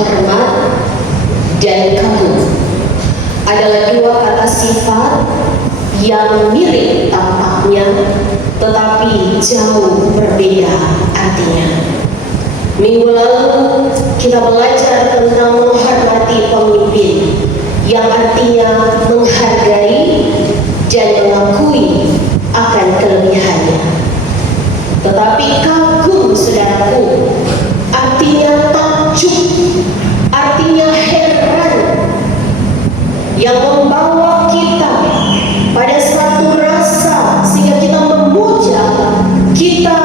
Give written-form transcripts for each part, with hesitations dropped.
hormat dan kagum adalah dua kata sifat yang mirip tampaknya, tetapi jauh berbeda artinya. Minggu lalu kita belajar tentang menghormati pemimpin, yang artinya menghargai dan mengakui akan kelebihannya. Tetapi kagum, saudaraku, artinya takjub, artinya heran, yang membawa kita pada satu rasa sehingga kita memuja, kita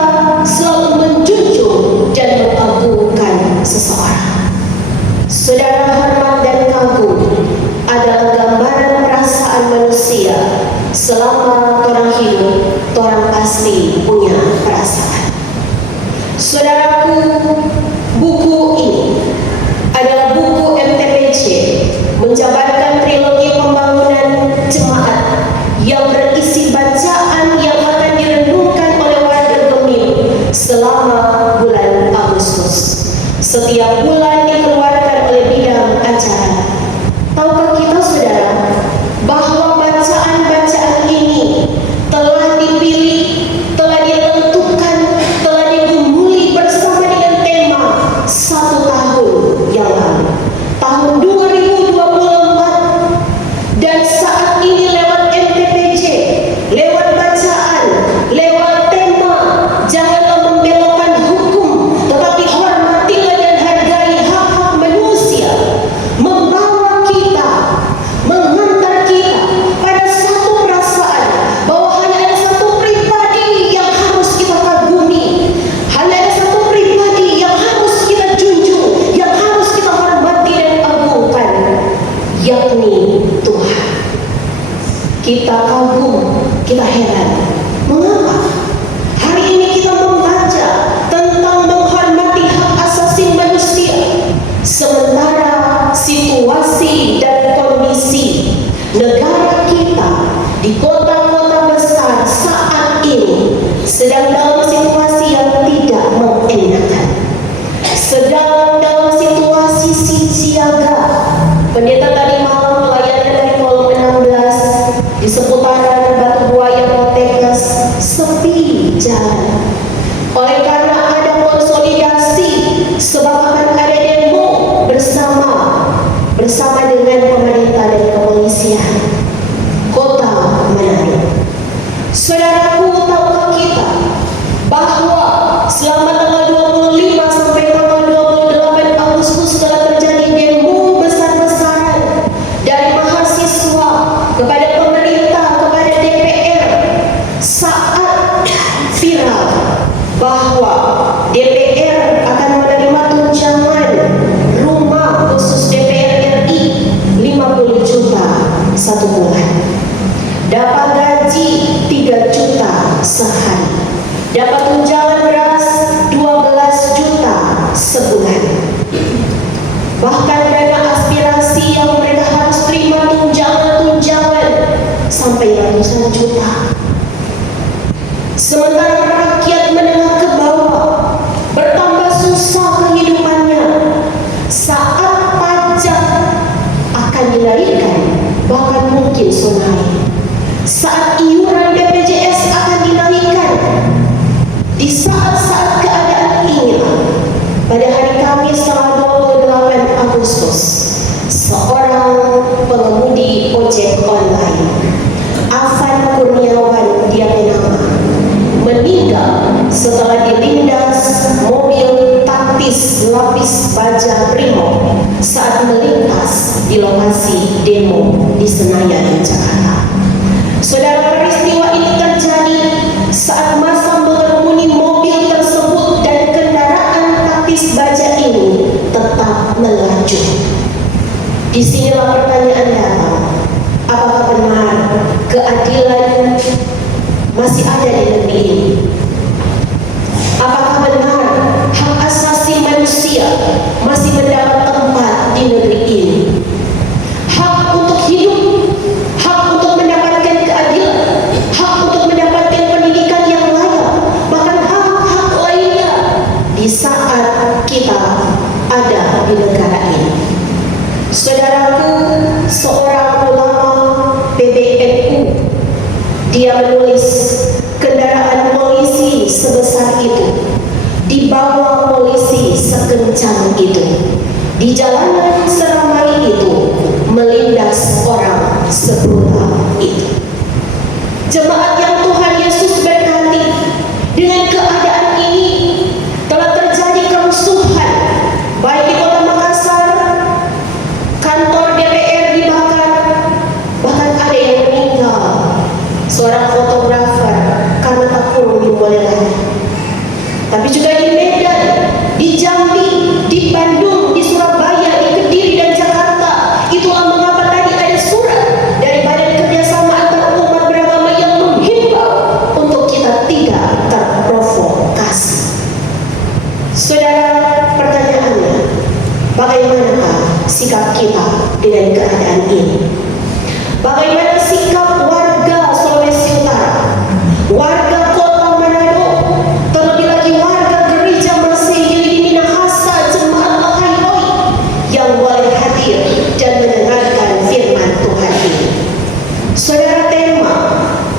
selalu menjunjung dan mengagungkan seseorang. Saudara, hormat dan kagum adalah gambaran perasaan manusia. Selama orang hidup, orang pasti punya perasaan. Saudaraku, buku ini adalah buku MTPJ, menjabarkan trilogi pembangunan jemaat yang berisi bacaan yang akan direnungkan oleh warga Gemim selama bulan Agustus. Setiap bulan dikeluarkan oleh bidang acara. Tahukah kita, saudara, bahwa bacaan-bacaan ini telah dipilih, telah ditentukan, telah digumuli bersama dengan tema 1 tahun yang lalu, tahun 2024, dan saat ini lewat MTPJ, lewat bacaan, lewat tema janganlah membelokkan hukum, tetapi hormatilah dan hargai hak-hak manusia, membawa kita, menghantar kita pada satu perasaan bahwa hanya ada satu pribadi yang harus kita kagumi, hanya ada satu pribadi yang harus kita junjung, yang harus kita hormati dan agungkan, yakni Tuhan. Kita kagum, kita heran. Mengapa? Hari ini kita membaca tentang menghormati hak asasi manusia, sementara situasi dan kondisi negara kita di kota-kota besar saat ini sedang dalam situasi yang tidak mengenakan, sedang dalam situasi siaga. Pendeta tadi malam pelayanan dari kolom 16 di seputaran Batu Buaya Motekas sepi jalan. Oleh karena ada konsolidasi, sebab akan ada demo bersama dengan pemerintah dan kepolisian Kota Manado. Saudaraku, tahukah kita bahwa selama tanggal 25 sampai tanggal 28 Agustus telah terjadi demo besar-besaran dari mahasiswa kepada pemerintah, kepada DPR, saat viral bahwa DPR akan menerima tunjangan rumah khusus DPR RI 50 juta satu bulan, dapat gaji 3 juta sehari, dapat tunjangan beras 12 juta sebulan. Bahkan dana aspirasi yang mereka harus terima tunjangan sampai ratusan juta. Sementara rakyat menengah ke bawah bertambah susah kehidupannya. Saat pajak akan dinaikkan, bahkan mungkin naik. Saat iuran BPJS akan dinaikkan. Di saat-saat keadaan inilah, pada hari Kamis tanggal 28 Agustus, seorang pengemudi ojek online, Afan Kurniawan dia bernama, meninggal setelah dilindas mobil taktis lapis baja Brimob saat melintas di lokasi demo di Senayan, Jakarta. Saudara, peristiwa ini terjadi saat masa mengerumuni mobil tersebut dan kendaraan taktis baja ini tetap melaju. Disinilah pertanyaan datang, apakah benar keadilan masih ada di negeri ini? Apakah benar hak asasi manusia masih mendapat tempat di negeri ini? Hak untuk hidup, hak untuk mendapatkan keadilan, hak untuk mendapatkan pendidikan yang layak, bahkan hak-hak lainnya di saat kita ada di negara ini. jalanan seramai itu melindas orang sebrutal itu. Jemaat yang Tuhan Yesus berkati, dengan keadaan ini telah terjadi kerusuhan baik di Kota Makassar, kantor DPR dibakar, bahkan ada yang meninggal, seorang fotografer karena tak kurung dibolehkan. Tapi juga di Medan, di Jambi, di Bandung, di Surabaya, di Kediri dan Jakarta. Itulah mengapa tadi ada surat dari Badan Kerjasama Antar Umat Beragama yang menghimbau untuk kita tidak terprovokasi. Saudara, pertanyaannya, bagaimanakah sikap kita dengan keadaan ini? Bagaimana sikap warga Sulawesi Utara, warga Kota Manado, terlebih lagi warga gereja Masih di Minahasa, jemaat Lahairoi yang boleh hadir dan mendengarkan firman Tuhan ini? Saudara, tema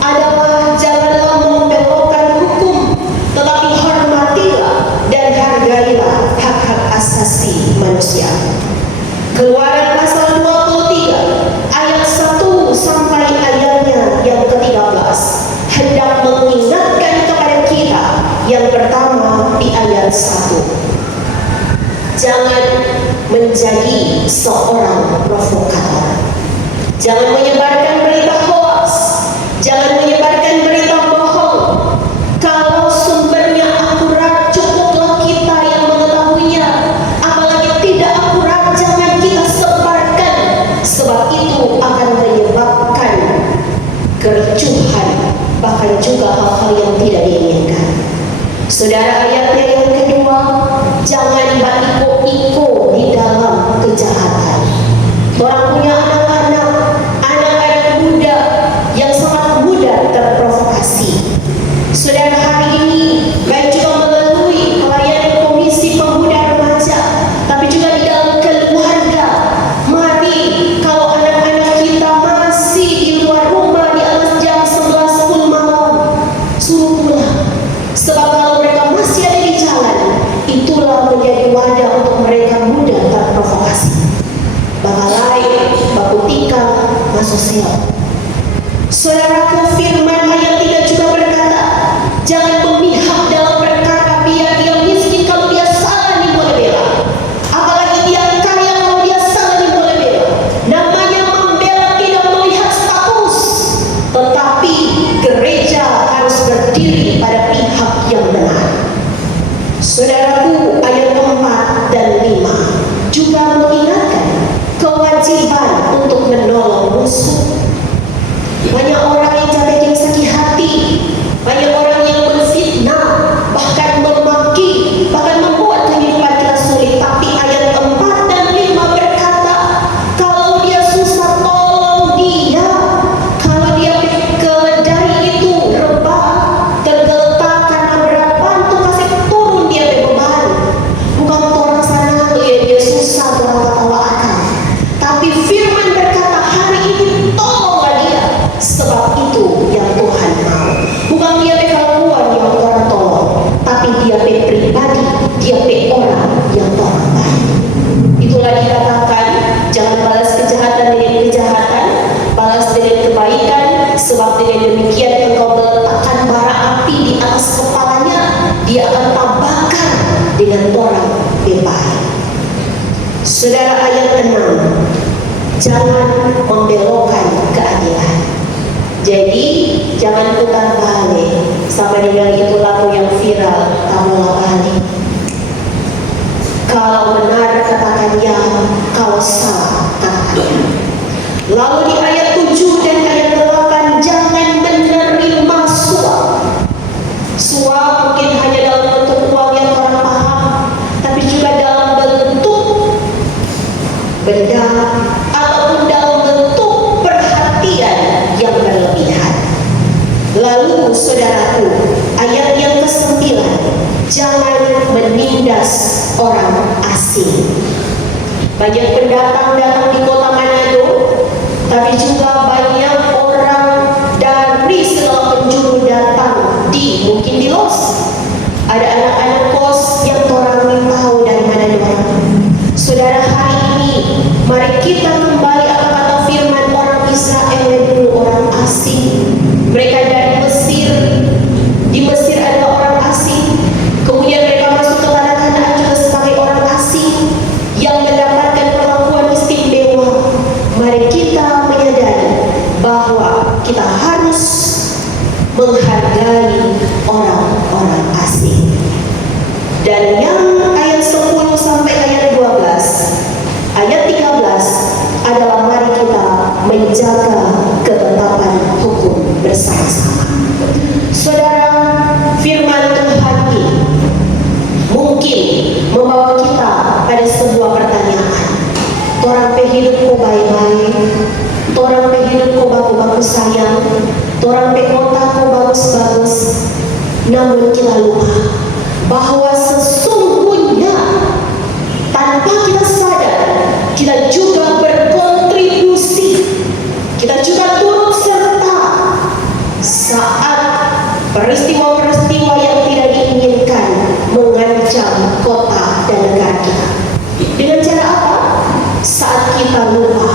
adalah janganlah membelokkan hukum, tetapi hormatilah dan hargailah hak-hak asasi manusia. Keluaran pasal 23 ayat 1 sampai ayatnya yang ke-13 hendak mengingatkan kepada kita. Yang pertama di ayat 1, jangan menjadi seorang provokator. Jangan menyebarkan berita hoax, jangan menyebarkan berita bohong. Kalau sumbernya akurat, cukuplah kita yang mengetahuinya. Apalagi tidak akurat, jangan kita sebarkan, sebab itu akan menyebabkan kericuhan, bahkan juga hal-hal yang tidak diinginkan. Saudara, ayatnya yang kedua, jangan beriko-iko di dalam kejahatan. Orang punya anak-anak muda yang sangat mudah terprovokasi. Saudara, hari ini baik juga melalui pelayanan Komisi Pemuda Remaja, tapi juga di dalam keluarga. Mari, kalau anak-anak kita masih di luar rumah di atas jam 11-10 malam, suruh pulang. Sebab kalau mereka masih ada di jalan, itulah menjadi wadah untuk mereka mudah terprovokasi. Bakalai, baku tikal, masuk sel. Saudaraku, firman ayat 3 juga berkata, jangan memihak dalam perkara biar dia miskin kalau dia salah nih boleh bela. Apalagi dia kaya kalau dia salah nih boleh bela. Namanya membela tidak melihat status, tetapi gereja harus berdiri pada pihak yang benar. Saudaraku, ayat 4 dan 5 juga mengingatkan kewajiban untuk menolong musuh. Banyak orang yang jadikan sakit hati, banyak orang yang menfitnah, bahkan memaki, bahkan membuat kehidupan kita sulit. Tapi ayat 4 dan 5 berkata, kalau dia susah, tolong dia. Kalau dia keledai itu rebah, tergeletak karena berat, bantu kasih turun dia beban. Bukan orang sana dia susah, orang ketawa akan. Tapi firman berkata, hari ini tolonglah dia. Sebab itu yang Tuhan mau. Bukan dia kelakuan yang orang tolong, tapi dia pribadi, dia orang yang tolong baik. Itulah dikatakan, jangan balas kejahatan dengan kejahatan, balas dengan kebaikan. Sebab dengan demikian engkau meletakkan bara api di atas kepalanya, dia akan tabakkan dengan orang baik. Saudara, ayat 6, jangan membelokkan keadilan. Jadi jangan putar balik. Sampai dengan itu lagu yang viral, kamulah balik. Kalau benar katakan ya, kalau salah katakan ya. Lalu di ayat 7 dan ayat 8, jangan menerima suap. Suap mungkin hanya dalam bentuk uang yang orang paham, tapi juga dalam bentuk benda ataupun dalam bentuk perhatian yang berlebihan. Lalu saudaraku, ayat yang ke-9, jangan menindas orang asing. Banyak pendatang datang di Kota Manado, tapi juga banyak orang dari segala penjuru datang mungkin di los. Ada anak-anak kos yang orang tahu dari mana dia. Saudara, hari bersama-sama. Saudara, firman Tuhan ini mungkin membawa kita pada sebuah pertanyaan. Torang hidup ko baik-baik, torang hidup ko bagus-bagus sayang, torang kota ko bagus-bagus. Namun kita lupa bahwa sesungguhnya tanpa kita sadar, kita juga berkontribusi, kita juga turut serta saat peristiwa-peristiwa yang tidak diinginkan mengancam kota dan negara kita. Dengan cara apa? Saat kita lupa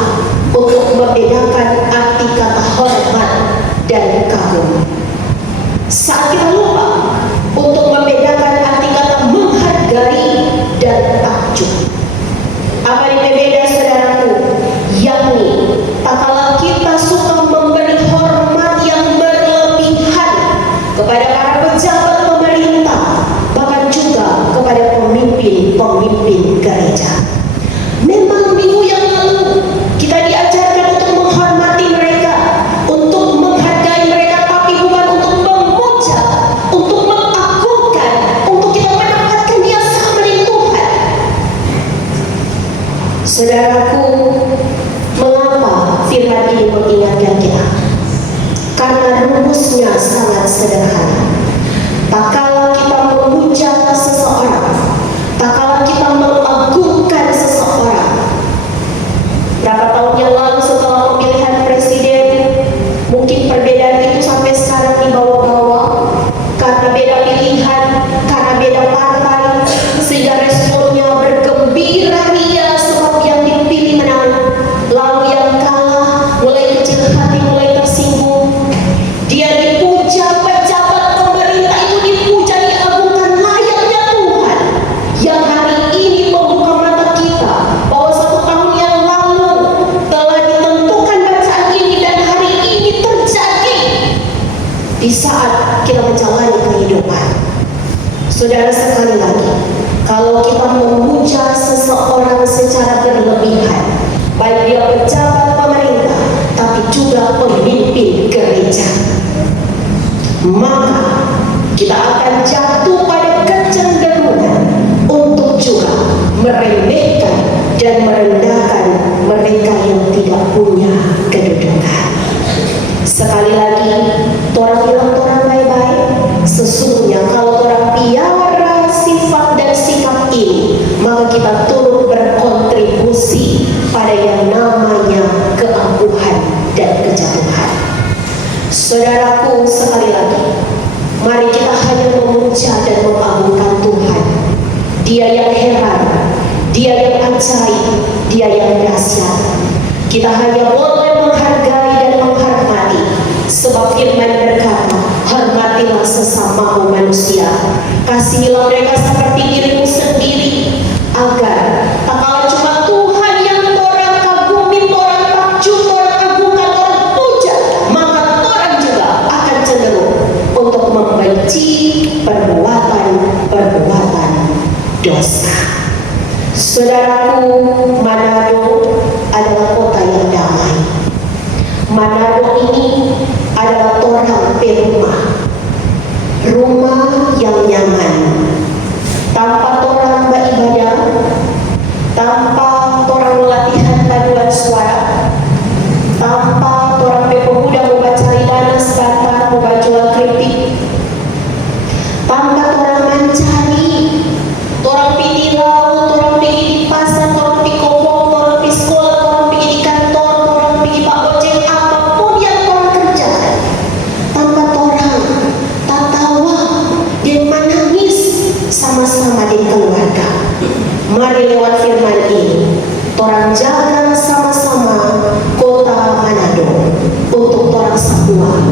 untuk membedakan arti kata hormat dan kagum. Saat kita lupa untuk membedakan arti kata menghargai dan takjub. Apa yang berbeda, saudaraku? Yakni tak kala kita suka memberi hormat yang berlebihan kepada para pejabat pemerintah, bahkan juga kepada pemimpin gereja. Memang minggu yang lalu kita diajarkan untuk menghormati mereka, untuk menghargai mereka, tapi bukan untuk memuja, untuk mengagungkan, untuk kita menempatkan dia sama dengan Tuhan. Saudaraku, mengapa firman ini mengingatkan kita? Karena rumusnya sangat sederhana. Tak kala kita memuja seseorang, tak kala kita mengagungkan seseorang. Berapa tahun yang lalu setelah pemilihan presiden, mungkin perbedaan itu sampai sekarang dibawa-bawa karena beda pilihan, karena beda partai, sehingga responnya bergembira ria sebab yang dipilih menang, lalu yang kalah mulai kecil hati, mulai tersinggung. Dia dipuja, pejabat pemerintah itu dipuja, diagungkan layaknya Tuhan yang hari ini membuka mata kita bahwa 1 tahun yang lalu telah ditentukan bacaan ini dan hari ini terjadi di saat kita menjalani kehidupan. Saudara, sekali lagi, kalau kita memuja seseorang secara berlebihan, baik dia pejabat pemerintah tapi juga pemimpin gereja, maka kita akan jatuh pada kecenderungan untuk juga meremehkan dan merendahkan mereka yang tidak punya kedudukan. Sekali lagi, orang bilang orang baik-baik, sesungguhnya kalau orang piara sifat dan sikap ini, maka kita turut berkontribusi pada yang namanya keangkuhan dan kejatuhan. Saudaraku, sekali lagi, mari kita hanya memuja dan mengagungkan Tuhan. Dia yang heran, Dia yang ajaib, Dia yang dahsyat. Kita hanya boleh menghargai dan menghormati, sebab firman berkata, hormatilah sesamamu manusia, kasihilah mereka seperti dirimu sendiri, agar tak kala cuma Tuhan yang orang kagumi, orang takjub, orang agungkan, orang puja, maka orang juga akan cenderung untuk membenci perbuatan dosa. Saudaraku, Manado adalah kota yang damai. Manado ini adalah orang rumah yang nyaman, tanpa orang beribadah, tanpa orang latihan paduan suara, tanpa orang pemuda membaca dana sebentar, membaca jual keripik, tanpa orang mencari, orang pergi laut, orang pergi di pasar, orang pergi kobong, orang pergi sekolah, orang pergi di kantor, orang pergi pak ojek, apapun yang orang kerjakan, tanpa orang tertawa dan menangis sama-sama di keluarga. Mari lewat firman ini, orang jaga sama-sama kota Manado untuk orang semua